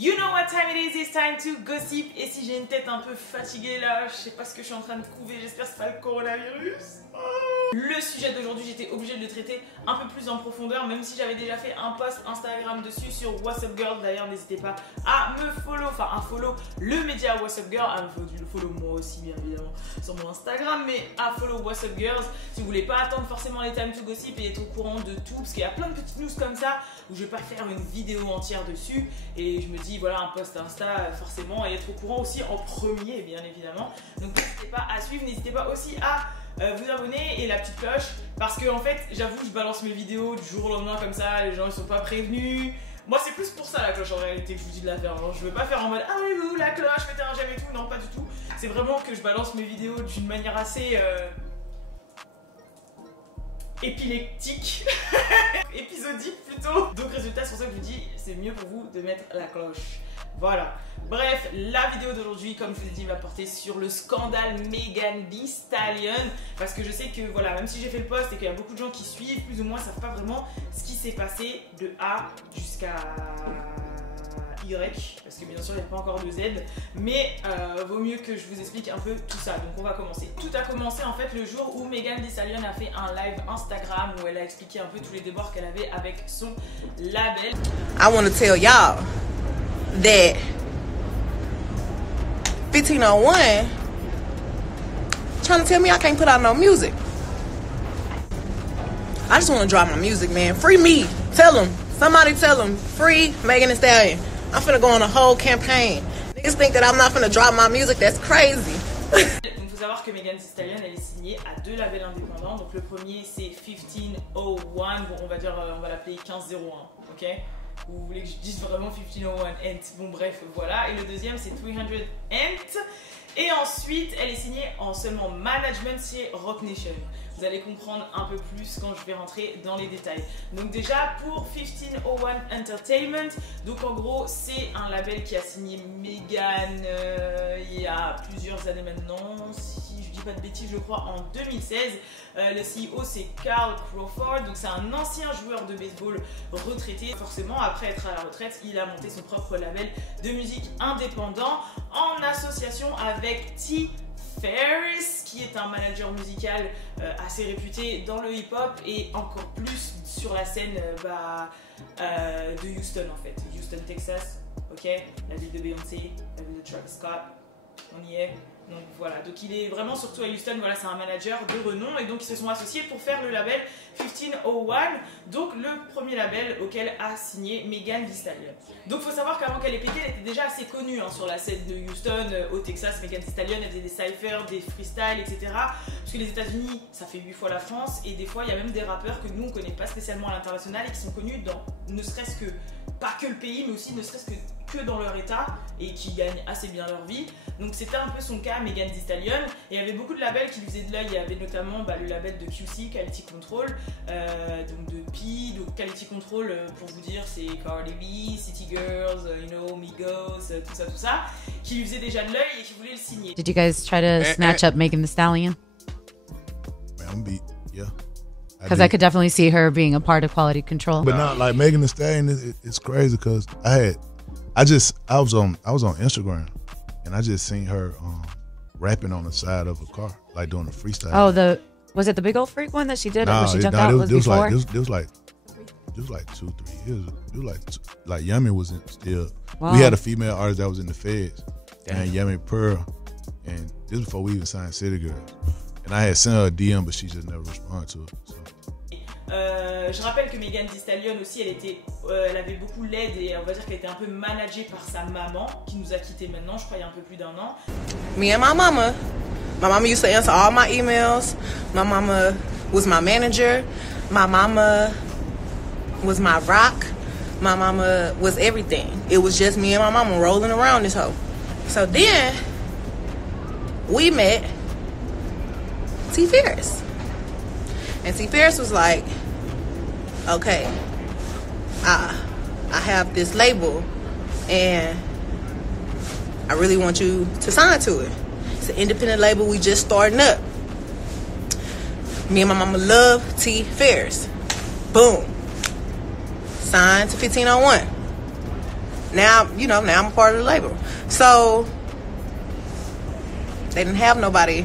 You know what time it is, it's time to gossip. Et si j'ai une tête un peu fatiguée là, je sais pas ce que je suis en train de couver, j'espère que c'est pas le coronavirus. Le sujet d'aujourd'hui, j'étais obligée de le traiter un peu plus en profondeur, même si j'avais déjà fait un post Instagram dessus sur What's Up Girl. D'ailleurs, n'hésitez pas à me follow, enfin à follow le média What's Up Girl, à me follow moi aussi bien évidemment sur mon Instagram, mais à follow What's Up Girls si vous voulez pas attendre forcément les time to gossip et être au courant de tout, parce qu'il y a plein de petites news comme ça où je vais pas faire une vidéo entière dessus, et je me dis voilà, un post Insta forcément, et être au courant aussi en premier bien évidemment. Donc n'hésitez pas à suivre, n'hésitez pas aussi à vous abonner et la petite cloche, parce que en fait j'avoue je balance mes vidéos du jour au lendemain comme ça, les gens ils sont pas prévenus. Moi c'est plus pour ça la cloche en réalité que je vous dis de la faire, hein. Je veux pas faire en mode ah oui vous la cloche, mettez un j'aime et tout, non pas du tout. C'est vraiment que je balance mes vidéos d'une manière assez épileptique, épisodique plutôt. Donc résultat, c'est pour ça que je vous dis c'est mieux pour vous de mettre la cloche. Voilà. Bref, la vidéo d'aujourd'hui, comme je vous ai dit, va porter sur le scandale Megan Thee Stallion. Parce que je sais que, voilà, même si j'ai fait le post et qu'il y a beaucoup de gens qui suivent, plus ou moins, savent pas vraiment ce qui s'est passé de A jusqu'à Y. Parce que bien sûr, il n'y a pas encore de Z. Mais vaut mieux que je vous explique un peu tout ça. Donc on va commencer. Tout a commencé en fait le jour où Megan Thee Stallion a fait un live Instagram où elle a expliqué un peu tous les déboires qu'elle avait avec son label. I want to tell y'all that 1501 trying to tell me I can't put out no music. I just want to drop my music, man. Free me. Tell them. Somebody tell them. Free Megan Thee Stallion. I'm finna go on a whole campaign. Niggas think that I'm not finna drop my music. That's crazy. Donc il faut savoir que Megan Thee Stallion elle est signée à 2 labels indépendants. Donc le premier c'est 1501, bon on va dire on va l'appeler 1501, ok? Ou vous voulez que je dise vraiment 1501 Ant? Bon bref voilà. Et le deuxième c'est 300 Ant. Et ensuite elle est signée en seulement management chez Roc Nation. Vous allez comprendre un peu plus quand je vais rentrer dans les détails. Donc déjà pour 1501 Entertainment, donc en gros c'est un label qui a signé Megan il y a plusieurs années maintenant, si je dis pas de bêtises je crois en 2016. Le CEO c'est Carl Crawford, donc c'est un ancien joueur de baseball retraité. Forcément après être à la retraite il a monté son propre label de musique indépendant en association avec T. Ferris, qui est un manager musical assez réputé dans le hip-hop et encore plus sur la scène de Houston en fait. Houston, Texas, ok, la ville de Beyoncé, la ville de Travis Scott, on y est. Donc voilà, donc il est vraiment surtout à Houston, voilà, c'est un manager de renom et donc ils se sont associés pour faire le label 1501, donc le premier label auquel a signé Megan Thee Stallion. Donc il faut savoir qu'avant qu'elle ait pété, elle était déjà assez connue hein, sur la scène de Houston, au Texas. Megan Thee Stallion, elle faisait des cyphers, des freestyles, etc. Parce que les États-Unis, ça fait 8 fois la France et des fois il y a même des rappeurs que nous on connaît pas spécialement à l'international et qui sont connus dans ne serait-ce que, pas que le pays, mais aussi ne serait-ce que dans leur état et qui gagnent assez bien leur vie. Donc c'était un peu son cas, Megan Thee Stallion, et il y avait beaucoup de labels qui lui faisaient de l'œil. Il y avait notamment le label de QC, Quality Control, donc de P, donc Quality Control pour vous dire c'est Cardi B, City Girls, you know, Migos, tout ça, qui lui faisaient déjà de l'œil et qui voulaient le signer. Did you guys try to snatch up Megan Thee Stallion? Yeah. Because I could definitely see her being a part of Quality Control. But not like Megan Thee Stallion. It's crazy because I was on Instagram and I just seen her rapping on the side of a car, like doing a freestyle. Oh, was it the Big Old Freak one that she did? Nah, she jumped out? It was like 2-3 years ago. It was like Yummy was still. Wow. We had a female artist that was in the feds, and Yummy Pearl, and this was before we even signed City Girls. And I had sent her a DM, but she just never responded to it. So. Je rappelle que Megan Thee Stallion aussi, elle avait beaucoup l'aide et on va dire qu'elle était un peu managée par sa maman qui nous a quittés maintenant, je crois il y a un peu plus d'1 an. Me and my mama used to answer all my emails. My mama was my manager. My mama was my rock. My mama was everything. It was just me and my mama rolling around this hoe. So then we met T. Ferris. And T. Ferris was like, okay, I have this label and I really want you to sign to it. It's an independent label, we just starting up. Me and my mama love T. Ferris. Boom. Signed to 1501. now, you know, now I'm a part of the label. So they didn't have nobody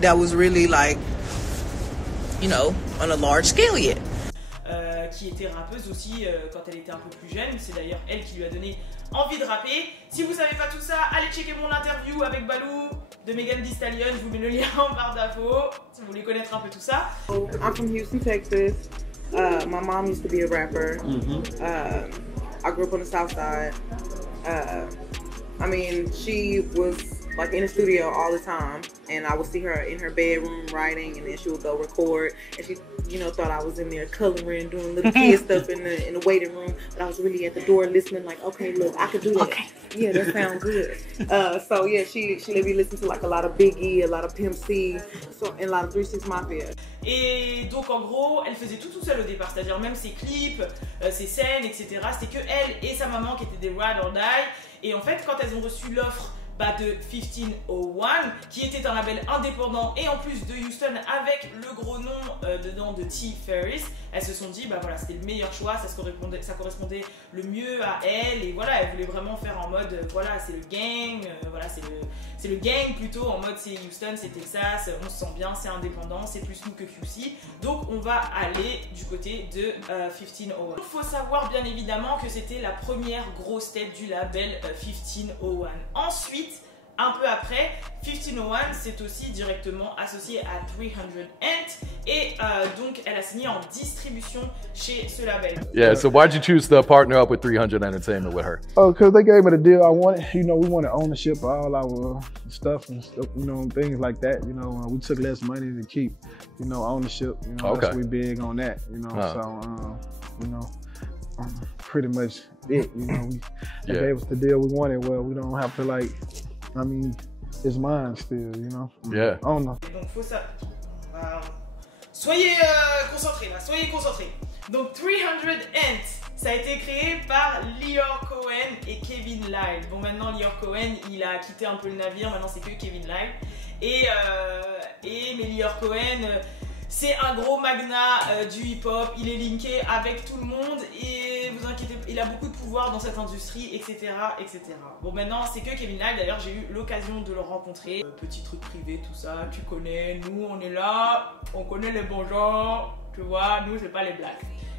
that was really like, you know, on a large scale yet. Qui était rappeuse aussi quand elle était un peu plus jeune. C'est d'ailleurs elle qui lui a donné envie de rapper. Si vous savez pas tout ça, allez checker mon interview avec Balou de Megan Thee Stallion. Je vous mets le lien en barre d'infos si vous voulez connaître un peu tout ça. I'm from Houston, Texas. My mom used to be a rapper. I grew up on the South Side. I mean, she was like in the studio all the time, and I would see her in her bedroom writing, and then she would go record, and she, you know, thought I was in there coloring, doing little kid stuff in the waiting room, but I was really at the door listening, like, okay, look, I could do that. Okay. Yeah, that sounds good. So yeah, she let me listen to like a lot of Biggie, a lot of Pimp C, and a lot of 3 6 Mafia. Et donc en gros, elle faisait tout seule au départ, c'est-à-dire même ses clips, ses scènes, etc. C'était que elle et sa maman qui étaient des ride or die. Et en fait, quand elles ont reçu l'offre de 1501, qui était un label indépendant et en plus de Houston avec le gros nom dedans de T. Ferris, elles se sont dit bah voilà, c'était le meilleur choix, ça correspondait le mieux à elle, et voilà, elle voulait vraiment faire en mode voilà, c'est le gang, voilà, c'est le gang plutôt, en mode c'est Houston, c'est Texas, on se sent bien, c'est indépendant, c'est plus nous que QC, donc on va aller du côté de 1501. Il faut savoir bien évidemment que c'était la première grosse tête du label 1501. Ensuite, un peu après, 1501 s'est aussi directement associé à 300 Ant, et donc elle a signé en distribution chez ce label. Yeah, so why'd you choose to partner up with 300 Entertainment with her? Oh, because they gave me the deal I wanted. You know, we wanted ownership of all our stuff and stuff, you know, things like that. You know, we took less money to keep, you know, ownership. You know, okay. That's we big on that. You know, so you know, pretty much it. You know, they gave us the deal we wanted. Well, we don't have to like. I mean, it's mine still, you know? Yeah. I don't know. Donc, faut ça. Soyez concentrés là, soyez concentrés. Donc, 300 Ant, ça a été créé par Lyor Cohen et Kevin Lyle. Bon, maintenant, Lyor Cohen, il a quitté un peu le navire, maintenant c'est que Kevin Lyle. Mais Lyor Cohen, c'est un gros magnat du hip-hop, il est linké avec tout le monde et vous inquiétez, il a beaucoup de pouvoir dans cette industrie, etc. etc. Bon, maintenant c'est que Kevin Lyle, d'ailleurs j'ai eu l'occasion de le rencontrer. Petit truc privé, tout ça, tu connais, nous on est là, on connaît les bons gens, tu vois, nous c'est pas les blagues.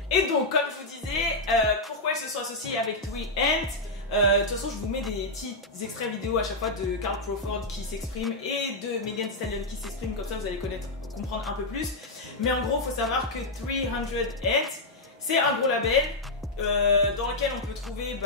Et donc comme je vous disais, pourquoi ils se sont associés avec 3 Ant? De toute façon, je vous mets des petits extraits vidéo à chaque fois de Carl Crawford qui s'exprime et de Megan Thee Stallion qui s'exprime, comme ça vous allez comprendre un peu plus. Mais en gros, il faut savoir que 300 Ant, c'est un gros label dans lequel on peut trouver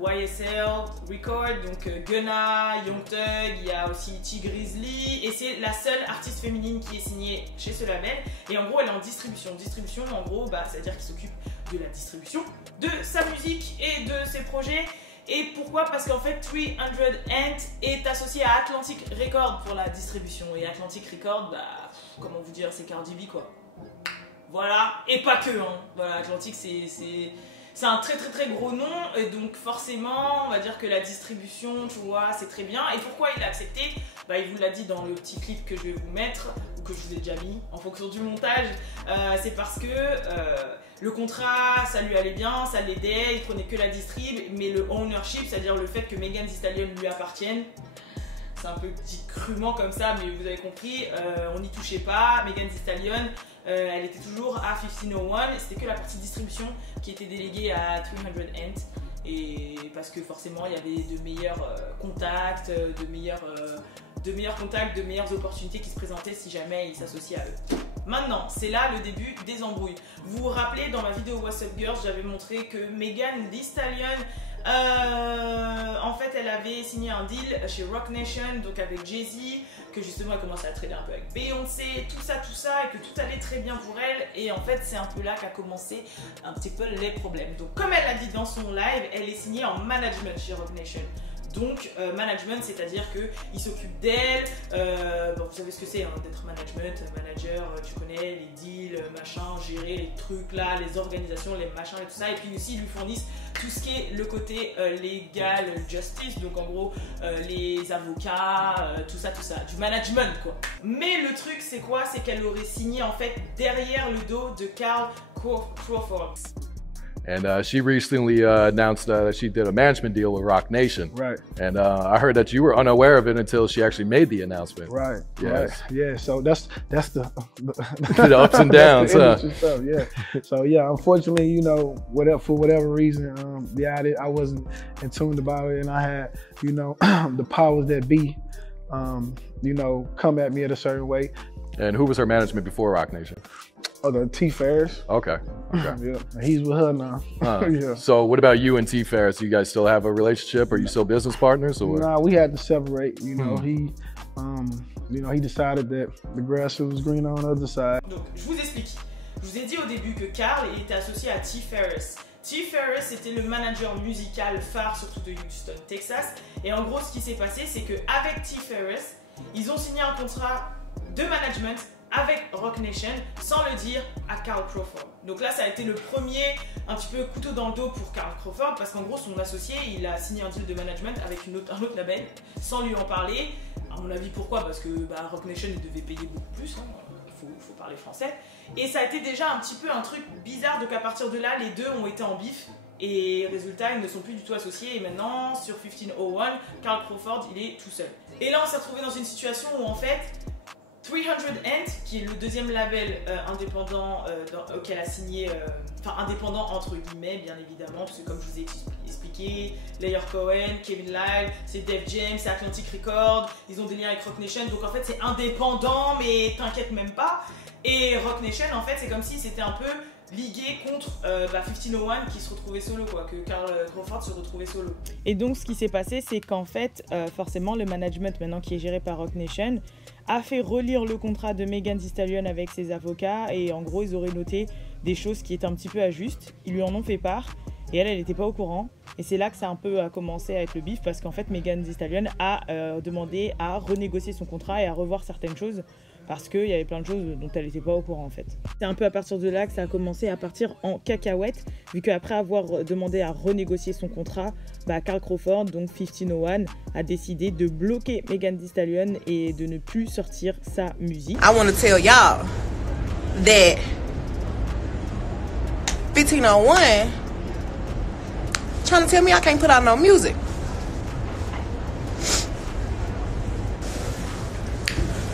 YSL Record, donc Gunna, Young Thug, il y a aussi T Grizzly, et c'est la seule artiste féminine qui est signée chez ce label. Et en gros, elle est en distribution. Distribution, en gros, c'est-à-dire qu'il s'occupe de la distribution de sa musique et de ses projets. Et pourquoi? Parce qu'en fait 300 Ant est associé à Atlantic Records pour la distribution. Et Atlantic Records, comment vous dire, c'est Cardi B quoi. Voilà, et pas que hein. Voilà, Atlantic c'est un très gros nom, et donc forcément on va dire que la distribution, tu vois, c'est très bien. Et pourquoi il a accepté? Il vous l'a dit dans le petit clip que je vais vous mettre, ou que je vous ai déjà mis en fonction du montage. C'est parce que le contrat, ça lui allait bien, ça l'aidait, il prenait que la distrib, mais le ownership, c'est-à-dire le fait que Megan Thee Stallion lui appartienne, c'est un peu dit crûment comme ça, mais vous avez compris, on n'y touchait pas. Megan Thee Stallion, elle était toujours à 1501, c'était que la partie distribution qui était déléguée à 300 Ant, et parce que forcément il y avait de meilleurs contacts, de meilleures opportunités qui se présentaient si jamais ils s'associaient à eux. Maintenant, c'est là le début des embrouilles. Vous vous rappelez, dans ma vidéo What's Up Girls, j'avais montré que Megan Thee Stallion, en fait, elle avait signé un deal chez Roc Nation, donc avec Jay-Z, que justement elle commençait à trader un peu avec Beyoncé, tout ça, et que tout allait très bien pour elle. Et en fait, c'est un peu là qu'a commencé un petit peu les problèmes. Donc, comme elle l'a dit dans son live, elle est signée en management chez Roc Nation. Donc management, c'est-à-dire qu'il s'occupe d'elle, vous savez ce que c'est hein, d'être manager, tu connais les deals, machin, gérer les trucs là, les organisations, les machins et tout ça. Et puis aussi ils lui fournissent tout ce qui est le côté legal justice, donc en gros les avocats, tout ça, du management quoi. Mais le truc c'est quoi? C'est qu'elle aurait signé en fait derrière le dos de Carl Crawford. And she recently announced that she did a management deal with Roc Nation. Right. And I heard that you were unaware of it until she actually made the announcement. Right. Yes. Right. Yeah. So that's the the ups and downs, stuff. Yeah. So yeah, unfortunately, you know, for whatever reason, I wasn't in tune about it, and I had, you know, the powers that be, you know, come at me in a certain way. And who was her management before Roc Nation? Oh, the T Ferris. Okay. Yeah, he's with her now. Yeah. So what about you and T Ferris? You guys still have a relationship? Are you still business partners? Or? Nah, we had to separate. You know, he, you know, he decided that the grass was greener on the other side. Donc, je vous explique. Je vous ai dit au début que Carl était associé à T Ferris. T Ferris était le manager musical phare surtout de Houston, Texas. Et en gros, ce qui s'est passé, c'est qu'avec T Ferris, ils ont signé un contrat de management avec Roc Nation sans le dire à Carl Crawford. Donc là, ça a été le premier un petit peu couteau dans le dos pour Carl Crawford parce qu'en gros, son associé, il a signé un deal de management avec un autre label sans lui en parler. À mon avis, pourquoi? Parce que Roc Nation, il devait payer beaucoup plus, hein. Faut parler français. Et ça a été déjà un petit peu un truc bizarre, donc à partir de là, les deux ont été en bif. Et résultat, ils ne sont plus du tout associés. Et maintenant, sur 1501, Carl Crawford, il est tout seul. Et là, on s'est retrouvé dans une situation où en fait, 300 Ant, qui est le deuxième label indépendant auquel a signé, enfin indépendant entre guillemets bien évidemment, parce que comme je vous ai expliqué, Layer Cohen, Kevin Lyle, c'est Def Jam, c'est Atlantic Records, ils ont des liens avec Roc Nation, donc en fait c'est indépendant mais t'inquiète même pas. Et Roc Nation en fait c'est comme si c'était un peu ligué contre 1501 qui se retrouvait solo, quoi, que Carl Crawford se retrouvait solo. Et donc ce qui s'est passé, c'est qu'en fait forcément le management maintenant qui est géré par Roc Nation a fait relire le contrat de Megan Thee Stallion avec ses avocats et en gros ils auraient noté des choses qui étaient un petit peu injustes, ils lui en ont fait part et elle n'était pas au courant et c'est là que ça a un peu commencé à être le bif parce qu'en fait Megan Thee Stallion a demandé à renégocier son contrat et à revoir certaines choses parce qu'il y avait plein de choses dont elle n'était pas au courant en fait. C'est un peu à partir de là que ça a commencé à partir en cacahuète, vu qu'après avoir demandé à renégocier son contrat, Carl Crawford, donc 1501, a décidé de bloquer Megan Thee Stallion et de ne plus sortir sa musique. I want to tell y'all that 1501 trying to tell me I can't put out no music.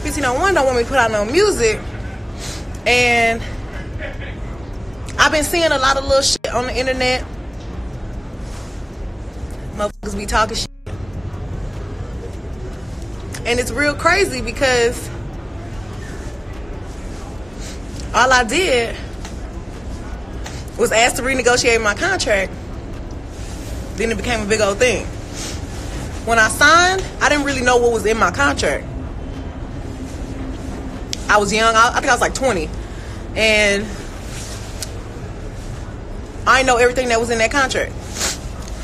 1501 don't want me to put out no music, and I've been seeing a lot of little shit on the internet. Motherfuckers be talking shit, and it's real crazy because all I did was ask to renegotiate my contract. Then it became a big old thing. When I signed, I didn't really know what was in my contract. I was young, I think I was like 20, and I didn't know everything that was in that contract.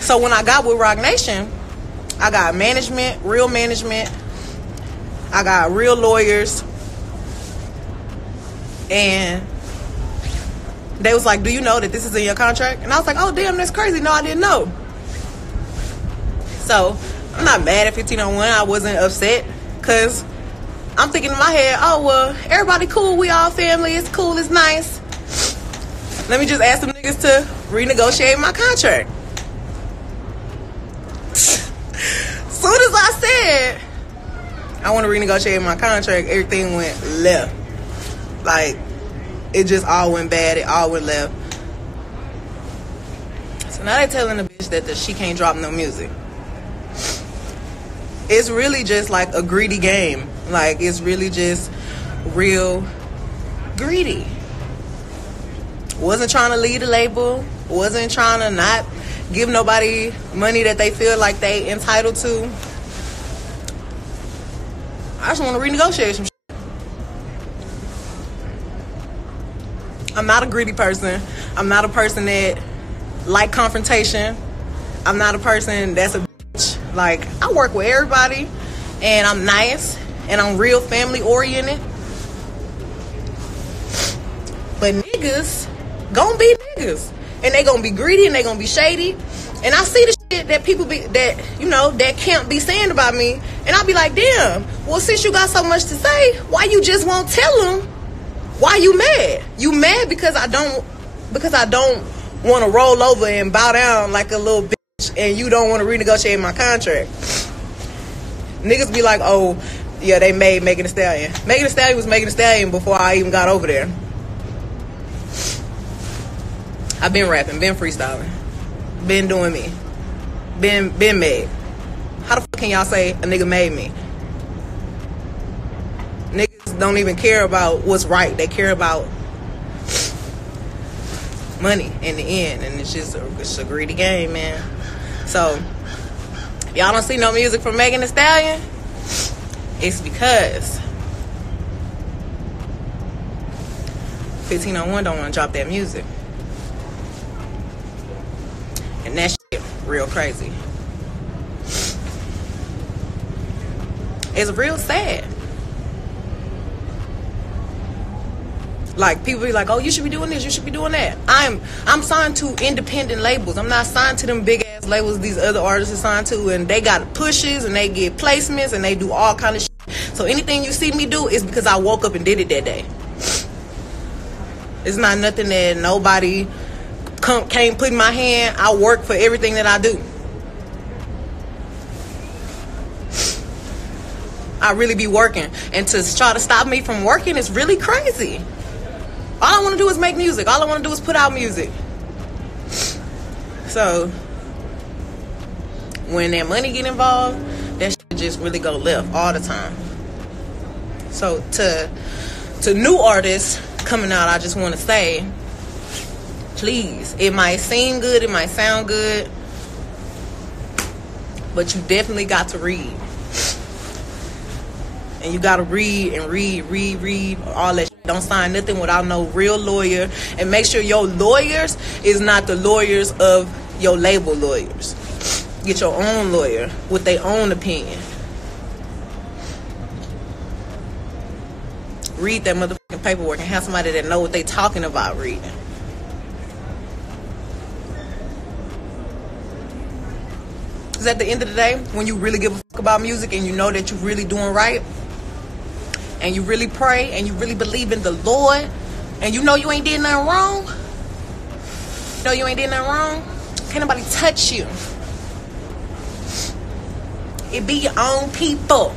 So when I got with Roc Nation, I got management, real management, I got real lawyers, and they was like, do you know that this is in your contract? And I was like, oh damn, that's crazy, no I didn't know. So I'm not mad at 1501, I wasn't upset, because I'm thinking in my head, oh, well, everybody cool, we all family, it's cool, it's nice. Let me just ask them niggas to renegotiate my contract. Soon as I said, I want to renegotiate my contract, everything went left. Like, it just all went bad, it all went left. So now they're telling the bitch that she can't drop no music. It's really just like a greedy game. Like, it's really just real greedy. Wasn't trying to lead a label. Wasn't trying to not give nobody money that they feel like they entitled to. I just want to renegotiate some shit. I'm not a greedy person. I'm not a person that like confrontation. I'm not a person that's a bitch. Like, I work with everybody, and I'm nice, and I'm real family oriented. But niggas gonna be niggas, and they gonna be greedy, and they gonna be shady. And I see the shit that people be, that, you know, that can't be saying about me, and I'll be like, damn, well, since you got so much to say, why you just won't tell them? Why you mad? You mad because I don't want to roll over and bow down like a little bitch, and you don't want to renegotiate my contract. Niggas be like, oh, yeah, they made Megan Thee Stallion. Megan Thee Stallion was Megan Thee Stallion before I even got over there. I've been rapping, been freestyling, been doing me, been made. How the fuck can y'all say a nigga made me? Niggas don't even care about what's right. They care about money in the end, and it's a greedy game, man. So y'all don't see no music from Megan Thee Stallion? It's because 1501 don't want to drop that music. And that shit real crazy. It's real sad. Like, people be like, oh, you should be doing this, you should be doing that. I'm signed to independent labels. I'm not signed to them big ass labels these other artists are signed to, and they got pushes and they get placements and they do all kind of shit. So anything you see me do is because I woke up and did it that day. It's not nothing that nobody can't put in my hand. I work for everything that I do. I really be working, and to try to stop me from working is really crazy. All I want to do is make music. All I want to do is put out music. So when that money get involved, that shit just really go left all the time. So to new artists coming out, I just want to say, please, it might seem good, it might sound good, but you definitely got to read. And you got to read and read, all that shit. Don't sign nothing without no real lawyer. And make sure your lawyers is not the lawyers of your label lawyers. Get your own lawyer with their own opinion. Read that motherfucking paperwork and have somebody that know what they talking about reading. Because at the end of the day, when you really give a fuck about music and you know that you're really doing right, and you really pray and you really believe in the Lord, and you know you ain't did nothing wrong, can't nobody touch you. It be your own people.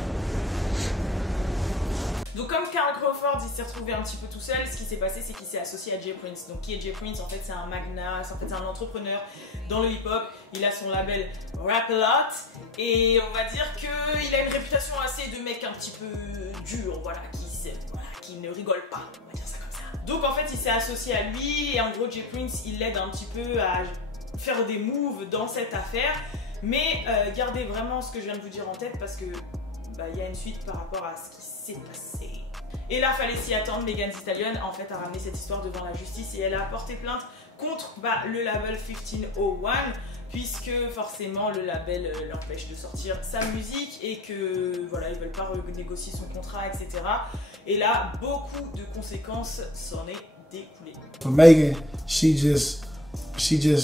Donc comme Carl Crawford il s'est retrouvé un petit peu tout seul, ce qui s'est passé c'est qu'il s'est associé à Jay Prince. Donc qui est Jay Prince? En fait c'est un magnat, en fait c'est un entrepreneur dans le hip-hop. Il a son label Rap A Lot et on va dire qu'il a une réputation assez de mec un petit peu dur, voilà, qui ne rigole pas, on va dire ça comme ça. Donc en fait il s'est associé à lui et en gros Jay Prince il l'aide un petit peu à faire des moves dans cette affaire. Mais gardez vraiment ce que je viens de vous dire en tête parce que y a une suite par rapport à ce qui s'est passé. Et là, fallait s'y attendre, Megan Thee Stallion en fait a ramené cette histoire devant la justice et elle a porté plainte contre le label 1501 puisque forcément le label l'empêche de sortir sa musique et que voilà, ils veulent pas renégocier son contrat, etc. Et là, beaucoup de conséquences s'en est découlé. For Megan, she just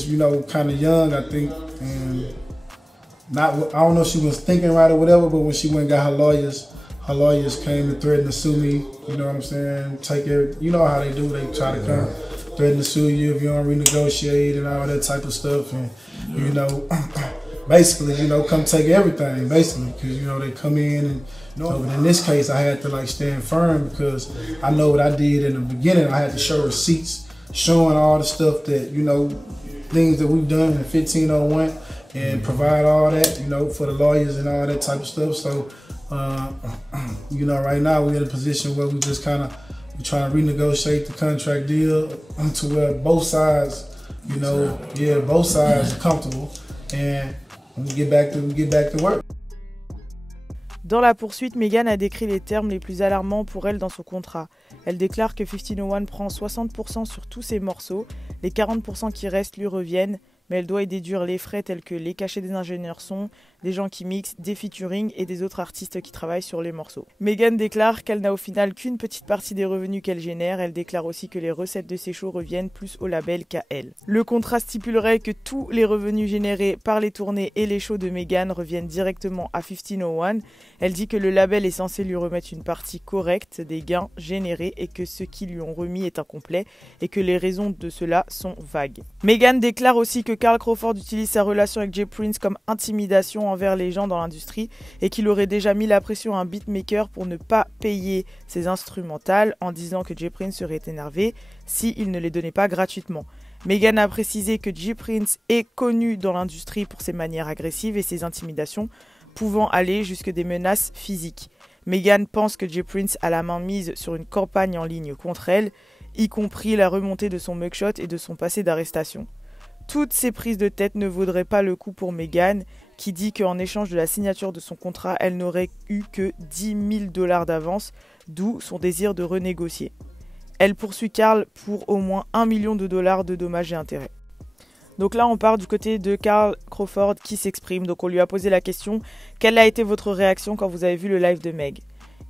you know, kind of young, I think, and I don't know if she was thinking right or whatever, but when she went and got her lawyers came and threatened to sue me. You know what I'm saying? You know how they do. They try to come threaten to sue you if you don't renegotiate and all that type of stuff. And you know, basically, you know, come take everything, basically, because you know they come in and. But in this case, I had to like stand firm because I know what I did in the beginning. I had to show receipts showing all the stuff that, you know, things that we've done in 1501. And provide all that, you know, for the lawyers and all that type of stuff. So, you know, right now we're in a position where we just kind of trying to renegotiate the contract deal to where both sides, you know, both sides are comfortable, and we get back to work. Dans la poursuite, Megan a décrit les termes les plus alarmants pour elle dans son contrat. Elle déclare que 1501 prend 60% sur tous ses morceaux, les 40% qui restent lui reviennent, mais elle doit y déduire les frais tels que les cachets des ingénieurs son, des gens qui mixent, des featuring et des autres artistes qui travaillent sur les morceaux. Meghan déclare qu'elle n'a au final qu'une petite partie des revenus qu'elle génère. Elle déclare aussi que les recettes de ses shows reviennent plus au label qu'à elle. Le contrat stipulerait que tous les revenus générés par les tournées et les shows de Meghan reviennent directement à 1501. Elle dit que le label est censé lui remettre une partie correcte des gains générés et que ce qu'ils lui ont remis est incomplet et que les raisons de cela sont vagues. Meghan déclare aussi que Carl Crawford utilise sa relation avec J. Prince comme intimidation envers les gens dans l'industrie et qu'il aurait déjà mis la pression à un beatmaker pour ne pas payer ses instrumentales en disant que J. Prince serait énervé s'il ne les donnait pas gratuitement. Meghan a précisé que J. Prince est connu dans l'industrie pour ses manières agressives et ses intimidations, pouvant aller jusque des menaces physiques. Meghan pense que J. Prince a la main mise sur une campagne en ligne contre elle, y compris la remontée de son mugshot et de son passé d'arrestation. Toutes ces prises de tête ne vaudraient pas le coup pour Meghan, qui dit qu'en échange de la signature de son contrat, elle n'aurait eu que 10 000 $ d'avance, d'où son désir de renégocier. Elle poursuit Carl pour au moins $1 million de dommages et intérêts. Donc là, on part du côté de Carl Crawford qui s'exprime. Donc on lui a posé la question « Quelle a été votre réaction quand vous avez vu le live de Meg ?»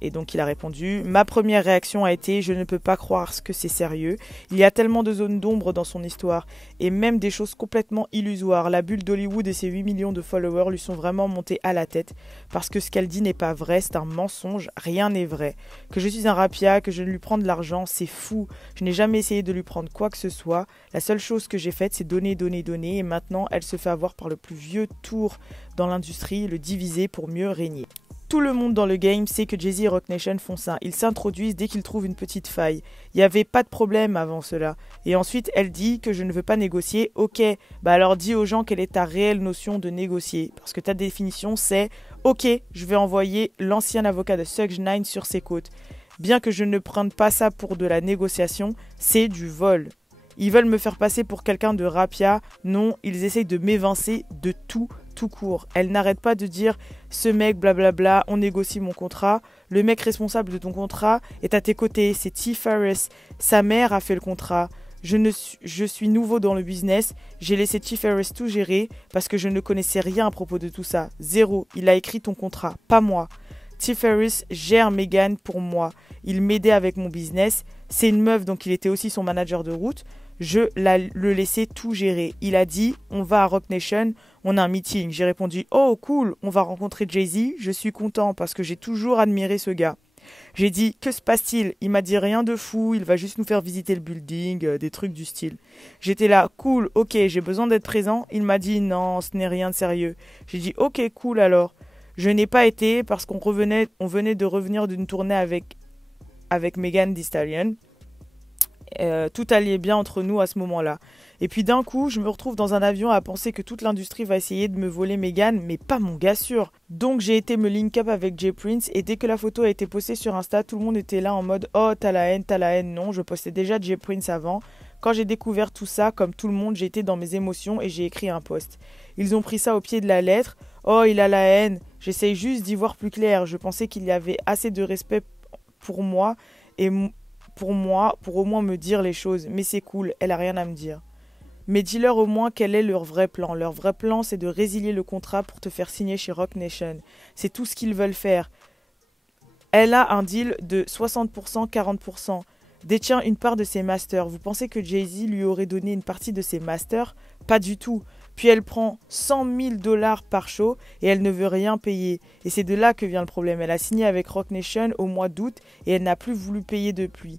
Et donc il a répondu « Ma première réaction a été « Je ne peux pas croire que c'est sérieux. Il y a tellement de zones d'ombre dans son histoire et même des choses complètement illusoires. La bulle d'Hollywood et ses 8 millions de followers lui sont vraiment montés à la tête parce que ce qu'elle dit n'est pas vrai, c'est un mensonge, rien n'est vrai. Que je suis un rapia, que je lui prends de l'argent, c'est fou. Je n'ai jamais essayé de lui prendre quoi que ce soit. La seule chose que j'ai faite, c'est donner et maintenant elle se fait avoir par le plus vieux tour dans l'industrie, le diviser pour mieux régner. » Tout le monde dans le game sait que Jay-Z et Roc Nation font ça. Ils s'introduisent dès qu'ils trouvent une petite faille. Il n'y avait pas de problème avant cela. Et ensuite, elle dit que je ne veux pas négocier. Ok, bah alors dis aux gens quelle est ta réelle notion de négocier. Parce que ta définition, c'est ok, je vais envoyer l'ancien avocat de Suge 9 sur ses côtes. Bien que je ne prenne pas ça pour de la négociation, c'est du vol. Ils veulent me faire passer pour quelqu'un de rapia. Non, ils essayent de m'évincer de tout court. Elle n'arrête pas de dire « Ce mec, blablabla, on négocie mon contrat. Le mec responsable de ton contrat est à tes côtés. C'est T. Ferriss. Sa mère a fait le contrat. Je suis nouveau dans le business. J'ai laissé T. Ferriss tout gérer parce que je ne connaissais rien à propos de tout ça. Zéro. Il a écrit ton contrat, pas moi. T. Ferriss gère Meghan pour moi. Il m'aidait avec mon business. C'est une meuf, donc il était aussi son manager de route. Je le laissais tout gérer. Il a dit, on va à Roc Nation, on a un meeting. J'ai répondu, oh cool, on va rencontrer Jay-Z. Je suis content parce que j'ai toujours admiré ce gars. J'ai dit, que se passe-t-il? Il m'a dit rien de fou, il va juste nous faire visiter le building, des trucs du style. J'étais là, cool, ok, j'ai besoin d'être présent. Il m'a dit, non, ce n'est rien de sérieux. J'ai dit, ok, cool alors. Je n'ai pas été parce qu'on venait de revenir d'une tournée avec Megan Thee Stallion. Tout allait bien entre nous à ce moment-là. Et puis d'un coup, je me retrouve dans un avion à penser que toute l'industrie va essayer de me voler Meghan, mais pas mon gars sûr. Donc j'ai été me link up avec J. Prince et dès que la photo a été postée sur Insta, tout le monde était là en mode « Oh, t'as la haine, non, je postais déjà J. Prince avant. » Quand j'ai découvert tout ça, comme tout le monde, j'ai été dans mes émotions et j'ai écrit un post. Ils ont pris ça au pied de la lettre. « Oh, il a la haine. » J'essaye juste d'y voir plus clair. Je pensais qu'il y avait assez de respect pour moi et pour au moins me dire les choses. Mais c'est cool, elle a rien à me dire. Mais dis-leur au moins quel est leur vrai plan. Leur vrai plan, c'est de résilier le contrat pour te faire signer chez Roc Nation. C'est tout ce qu'ils veulent faire. Elle a un deal de 60%, 40%. Détient une part de ses masters. Vous pensez que Jay-Z lui aurait donné une partie de ses masters? Pas du tout. Puis elle prend 100 000 $ par show et elle ne veut rien payer. Et c'est de là que vient le problème. Elle a signé avec Roc Nation au mois d'août et elle n'a plus voulu payer depuis.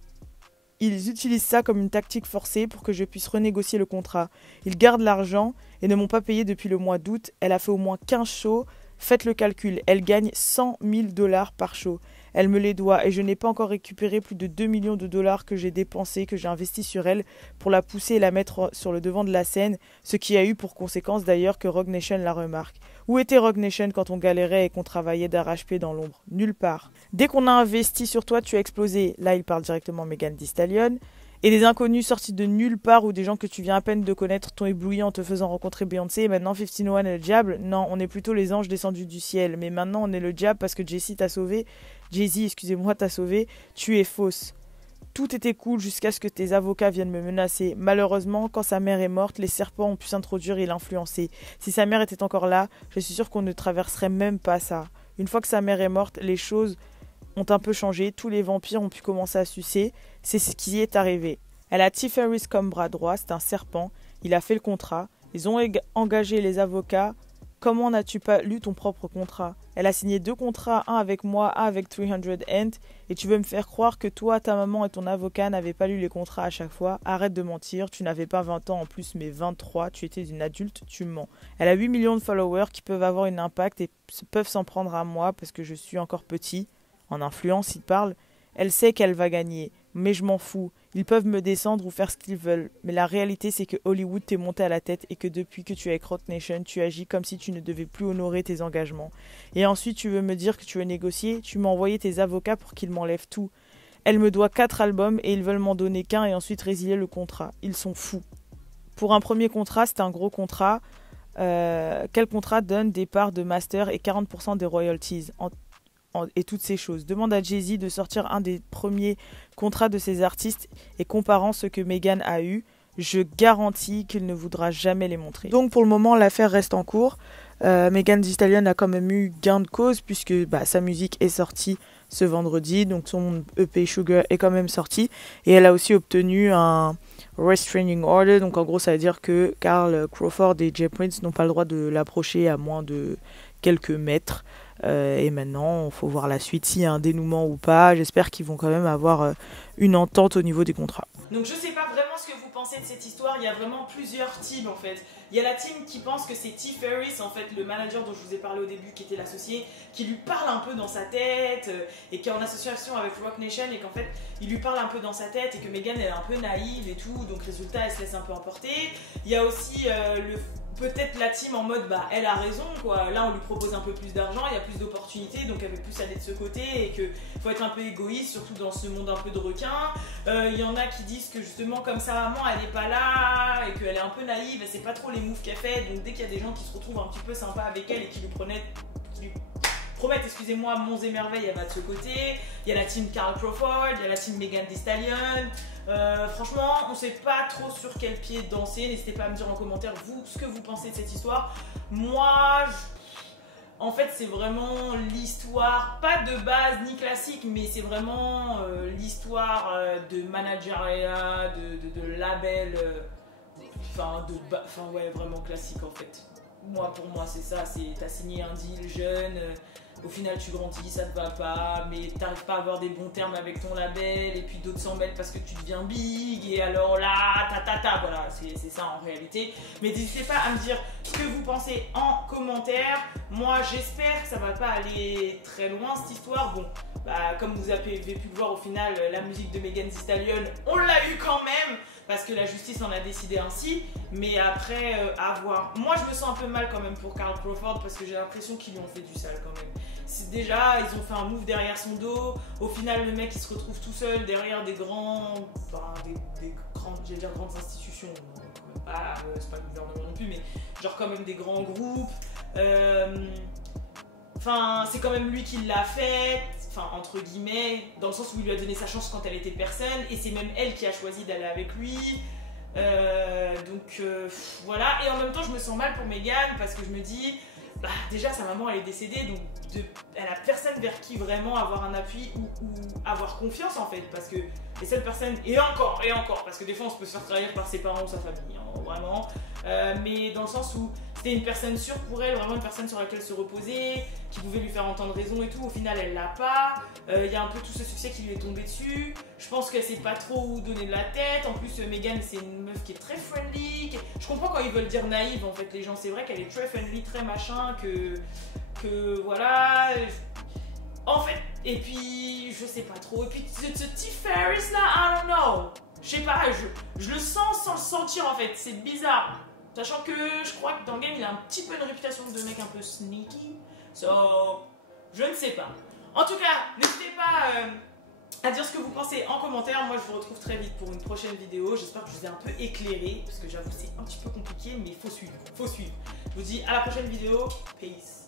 Ils utilisent ça comme une tactique forcée pour que je puisse renégocier le contrat. Ils gardent l'argent et ne m'ont pas payé depuis le mois d'août. Elle a fait au moins 15 shows. Faites le calcul. Elle gagne 100 000 $ par show. Elle me les doit et je n'ai pas encore récupéré plus de 2 millions de $ que j'ai dépensés, que j'ai investi sur elle pour la pousser et la mettre sur le devant de la scène, ce qui a eu pour conséquence d'ailleurs que Roc Nation la remarque. Où était Roc Nation quand on galérait et qu'on travaillait d'arrache-pied dans l'ombre? Nulle part. Dès qu'on a investi sur toi, tu as explosé. Là, il parle directement Megan Thee Stallion. Et des inconnus sortis de nulle part ou des gens que tu viens à peine de connaître t'ont ébloui en te faisant rencontrer Beyoncé et maintenant 1501 est le diable. Non, on est plutôt les anges descendus du ciel. Mais maintenant on est le diable parce que Jay-Z t'a sauvé. Tu es fausse. Tout était cool jusqu'à ce que tes avocats viennent me menacer. Malheureusement, quand sa mère est morte, les serpents ont pu s'introduire et l'influencer. Si sa mère était encore là, je suis sûre qu'on ne traverserait même pas ça. Une fois que sa mère est morte, les choses ont un peu changé. Tous les vampires ont pu commencer à sucer. C'est ce qui est arrivé. Elle a T. Ferris comme bras droit, c'est un serpent. Il a fait le contrat. Ils ont engagé les avocats. Comment n'as-tu pas lu ton propre contrat? Elle a signé 2 contrats, un avec moi, un avec 300 Ant, et tu veux me faire croire que toi, ta maman et ton avocat n'avaient pas lu les contrats à chaque fois? Arrête de mentir, tu n'avais pas 20 ans en plus, mais 23, tu étais une adulte, tu mens. Elle a 8 millions de followers qui peuvent avoir un impact et peuvent s'en prendre à moi parce que je suis encore petit. En influence, il parle. Elle sait qu'elle va gagner, mais je m'en fous. Ils peuvent me descendre ou faire ce qu'ils veulent. Mais la réalité, c'est que Hollywood t'est monté à la tête et que depuis que tu es avec Roc Nation, tu agis comme si tu ne devais plus honorer tes engagements. Et ensuite, tu veux me dire que tu veux négocier? Tu m'as envoyé tes avocats pour qu'ils m'enlèvent tout. Elle me doit 4 albums et ils veulent m'en donner qu'un et ensuite résilier le contrat. Ils sont fous. Pour un premier contrat, c'est un gros contrat. Quel contrat donne des parts de master et 40% des royalties et toutes ces choses. Demande à Jay-Z de sortir un des premiers contrats de ses artistes et comparant ce que Megan a eu, je garantis qu'il ne voudra jamais les montrer. Donc pour le moment, l'affaire reste en cours. Megan Thee Stallion a quand même eu gain de cause puisque sa musique est sortie ce vendredi, donc son EP Sugar est quand même sorti et elle a aussi obtenu un restraining order, donc en gros ça veut dire que Carl Crawford et Jay Prince n'ont pas le droit de l'approcher à moins de quelques mètres. Et maintenant, il faut voir la suite, s'il y a un dénouement ou pas. J'espère qu'ils vont quand même avoir une entente au niveau des contrats. Donc je sais pas vraiment ce que vous pensez de cette histoire, il y a vraiment plusieurs teams en fait. Il y a la team qui pense que c'est T. Ferris, en fait le manager dont je vous ai parlé au début, qui était l'associé, qui lui parle un peu dans sa tête et qui est en association avec Roc Nation et qu'en fait il lui parle un peu dans sa tête et que Megan elle est un peu naïve et tout, donc résultat elle se laisse un peu emporter. Il y a aussi peut-être la team en mode elle a raison quoi, là on lui propose un peu plus d'argent, il y a plus d'opportunités donc elle veut plus aller de ce côté et qu'il faut être un peu égoïste surtout dans ce monde un peu de requins. Il y en a qui disent que justement comme sa maman elle n'est pas là et qu'elle est un peu naïve, elle sait pas trop les moves qu'elle fait, donc dès qu'il y a des gens qui se retrouvent un petit peu sympas avec elle et qui lui promettent monts et merveilles, elle va de ce côté. Il y a la team Carl Crawford, il y a la team Megan Thee Stallion. Franchement, on sait pas trop sur quel pied danser. N'hésitez pas à me dire en commentaire vous ce que vous pensez de cette histoire. Moi, en fait, c'est vraiment l'histoire, pas de base ni classique, mais c'est vraiment l'histoire de manageriat, de label, ouais, vraiment classique en fait. Pour moi, c'est ça, t'as signé un deal jeune, au final tu grandis, ça te va pas, mais t'arrives pas à avoir des bons termes avec ton label, et puis d'autres s'en mêlent parce que tu deviens big, et alors là, voilà, c'est ça en réalité. Mais n'hésitez pas à me dire ce que vous pensez en commentaire. Moi, j'espère que ça va pas aller très loin cette histoire. Bon, comme vous avez pu le voir au final, la musique de Megan Thee Stallion, on l'a eu quand même, parce que la justice en a décidé ainsi, mais après, à voir. Moi, je me sens un peu mal quand même pour Carl Crawford, parce que j'ai l'impression qu'ils lui ont fait du sale quand même. Déjà, ils ont fait un move derrière son dos, au final, le mec, il se retrouve tout seul derrière des grandes institutions, c'est pas le gouvernement non plus, mais genre quand même des grands groupes. C'est quand même lui qui l'a fait, entre guillemets, dans le sens où il lui a donné sa chance quand elle était personne, et c'est même elle qui a choisi d'aller avec lui. Voilà, et en même temps je me sens mal pour Megan parce que je me dis, déjà sa maman elle est décédée, donc elle a personne vers qui vraiment avoir un appui ou avoir confiance en fait, parce que les seules personnes, et encore, parce que des fois on se peut se faire trahir par ses parents ou sa famille, vraiment, mais dans le sens où c'était une personne sûre pour elle, vraiment une personne sur laquelle se reposer, qui pouvait lui faire entendre raison et tout. Au final, elle l'a pas. Il y a un peu tout ce succès qui lui est tombé dessus. Je pense qu'elle sait pas trop où donner de la tête. En plus, Megan, c'est une meuf qui est très friendly. Je comprends quand ils veulent dire naïve, en fait, les gens. C'est vrai qu'elle est très friendly, très machin, que voilà. En fait, et puis, je sais pas trop. Et puis, ce T. Ferris là, I don't know. Je sais pas, je le sens sans le sentir, en fait. C'est bizarre. Sachant que je crois que dans le game, il a un petit peu une réputation de mec un peu sneaky. Je ne sais pas. En tout cas, n'hésitez pas à dire ce que vous pensez en commentaire. Moi, je vous retrouve très vite pour une prochaine vidéo. J'espère que je vous ai un peu éclairé, parce que j'avoue, c'est un petit peu compliqué, mais il faut suivre. Je vous dis à la prochaine vidéo. Peace.